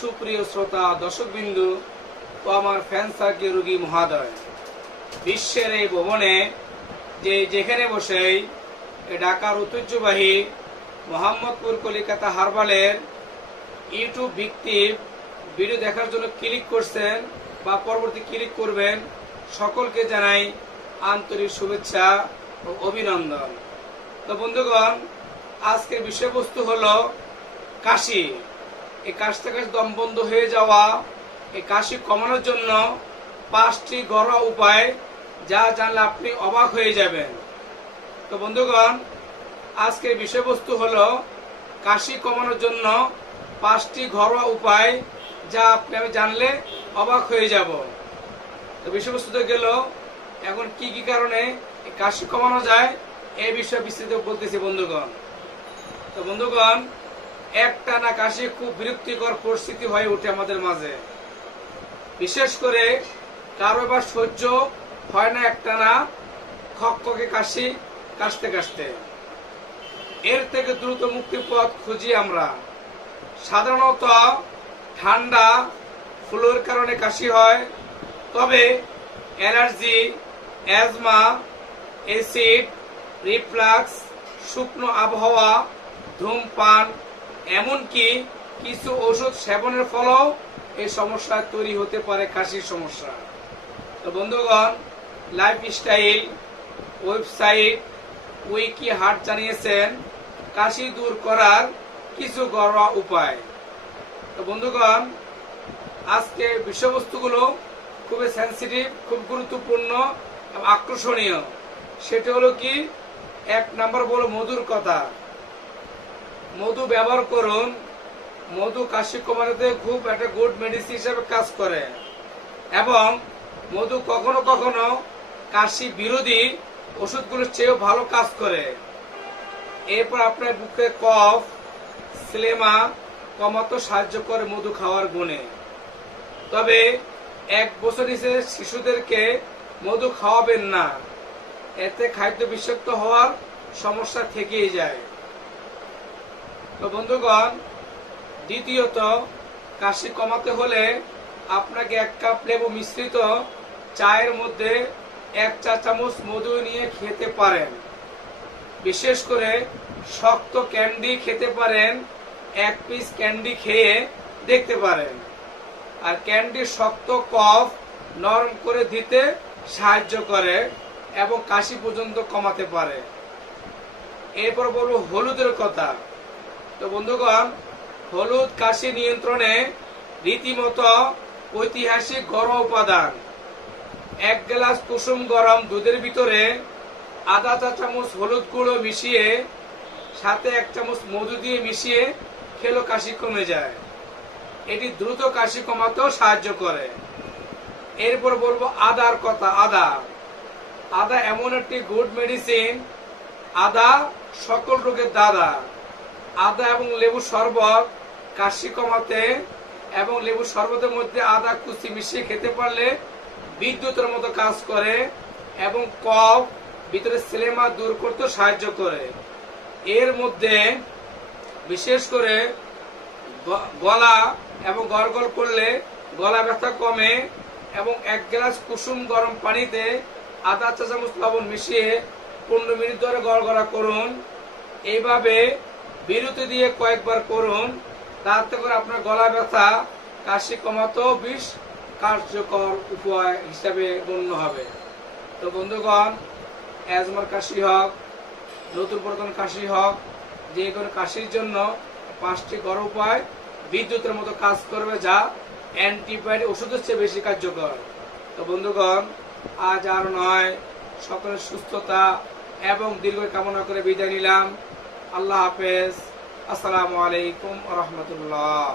সুপ্রিয় শ্রোতা দর্শকবিন্দু ও আমার ফ্যান সার্কেল রোগী মহাদয়, বিশ্বের এই ভবনে যেখানে বসেই ঢাকার ঐতিহ্যবাহী মোহাম্মদপুর কলিকাতা হারবালের ইউটিউব ভিত্তিক ভিডিও দেখার জন্য ক্লিক করছেন বা পরবর্তী ক্লিক করবেন, সকলকে জানাই আন্তরিক শুভেচ্ছা ও অভিনন্দন। তো বন্ধুগণ, আজকের বিষয়বস্তু হলো কাশি। এই কাশতে দম বন্ধ হয়ে যাওয়া, এই কাশি কমানোর জন্য 5টি ঘরোয়া উপায় যা জানলে আপনি অবাক হয়ে যাবেন। তো বন্ধুগণ, আজকের বিষয়বস্তু হলো কাশি কমানোর জন্য 5টি ঘরোয়া উপায় যা আপনি আমি জানলে অবাক হয়ে যাব। তো বিষয়বস্তুতে গেল, এখন কি কি কারণে এই কাশি কমানো যায় এই বিষয়ে বিস্তারিত বলতেছি বন্ধুগণ। তো বন্ধুগণ, একটানা কাশি খুব বিরক্তিকর পরিস্থিতি হয়ে ওঠে আমাদের মাঝে। বিশেষ করে কারো এবার সহ্য হয় না একটানা খকখকে কাশি কাশতে কাশতে। এর থেকে দ্রুত মুক্তির পথ খুঁজি আমরা। সাধারণত ঠান্ডা ফ্লুর কারণে কাশি হয়, তবে অ্যালার্জি, অ্যাজমা, অ্যাসিড রিফ্লাক্স, শুকনো আবহাওয়া, ধূমপান, এমনকি কিছু ওষুধ সেবনের ফলেও এই সমস্যা তৈরি হতে পারে কাশির সমস্যা। তো বন্ধুগণ, লাইফস্টাইল ওয়েবসাইট উইকি হার্ট জানিয়েছেন কাশি দূর করার কিছু ঘরোয়া উপায়। তো বন্ধুগণ, আজকে বিষয়বস্তুগুলো খুবই সেন্সিটিভ, খুব গুরুত্বপূর্ণ এবং আকর্ষণীয়। সেটা হলো কি, 1 নম্বর বলো মধুর কথা। মধু ব্যবহার করুন। মধু কাশি কমানোতে খুব একটা গুড মেডিসিন হিসেবে কাজ করে এবং মধু কখনো কখনো কাশি বিরোধী ওষুধগুলোর চেয়েও ভালো কাজ করে। এরপর আপনার বুকে কফ, স্লেমা কমাতে সাহায্য করে মধু খাওয়ার গুণে। তবে 1 বছর নিচে শিশুদেরকে মধু খাওয়াবেন না, এতে খাদ্য বিষাক্ত হওয়ার সমস্যা থেকেই যায়। তো বন্ধুগণ, দ্বিতীয়ত, কাশি কমাতে হলে আপনাকে 1 কাপ লেবু মিশ্রিত চায়ের মধ্যে 1 চা চামচ মধু নিয়ে খেতে পারেন। বিশেষ করে শক্ত ক্যান্ডি খেতে পারেন, 1 পিস ক্যান্ডি খেয়ে দেখতে পারেন। আর ক্যান্ডি শক্ত কফ নরম করে দিতে সাহায্য করে এবং কাশি পর্যন্ত কমাতে পারে। এরপর বলবো হলুদের কথা। তো বন্ধুগণ, হলুদ কাশি নিয়ন্ত্রণে রীতিমতো ঐতিহাসিক ঘরোয়া উপাদান। 1 গ্লাস কুসুম গরম দুধের ভিতরে আধা চা চামচ হলুদ গুঁড়ো মিশিয়ে সাথে 1 চামচ মধু দিয়ে মিশিয়ে খেলে কাশি কমে যায়। এটি দ্রুত কাশি কমাতেও সাহায্য করে। এরপর বলবো আদার কথা। আদা এমন একটি গুড মেডিসিন। আদা সকল রোগের দাদা। আদা এবং লেবু শরবত কাশি কমাতে এবং লেবু শরবতের মধ্যে আদা কুচি মিশিয়ে খেতে পারলে বিদ্যুতের মতো কাজ করে এবং কফ, ভিতরে স্লেমা দূর করতে সাহায্য করে। এর মধ্যে বিশেষ করে গলা এবং গড়গড় করলে গলা ব্যথা কমে এবং 1 গ্লাস কুসুম গরম পানিতে আধা চা চামচ লবণ মিশিয়ে 15 মিনিট ধরে গড়গড়া করুন। এইভাবে বিরতি দিয়ে কয়েকবার করুন, তাতে করে আপনার গলা ব্যথা কাশি কমাতেও বেশ কার্যকর উপায় হিসাবে গণ্য হবে। তো বন্ধুগণ, অ্যাজমার কাশি হোক, নতুন পুরাতন কাশি হোক, যে কোনো কাশির জন্য 5টি ঘরোয়া উপায় বিদ্যুতের মতো কাজ করবে, যা অ্যান্টিবায়োটিক ওষুধের চেয়ে বেশি কার্যকর। তো বন্ধুগণ, আজ আর নয়, সকলের সুস্থতা এবং দীর্ঘ কামনা করে বিদায় নিলাম। আল্লাহ হাফেজ। আসসালামু আলাইকুম ওয়া রাহমাতুল্লাহ।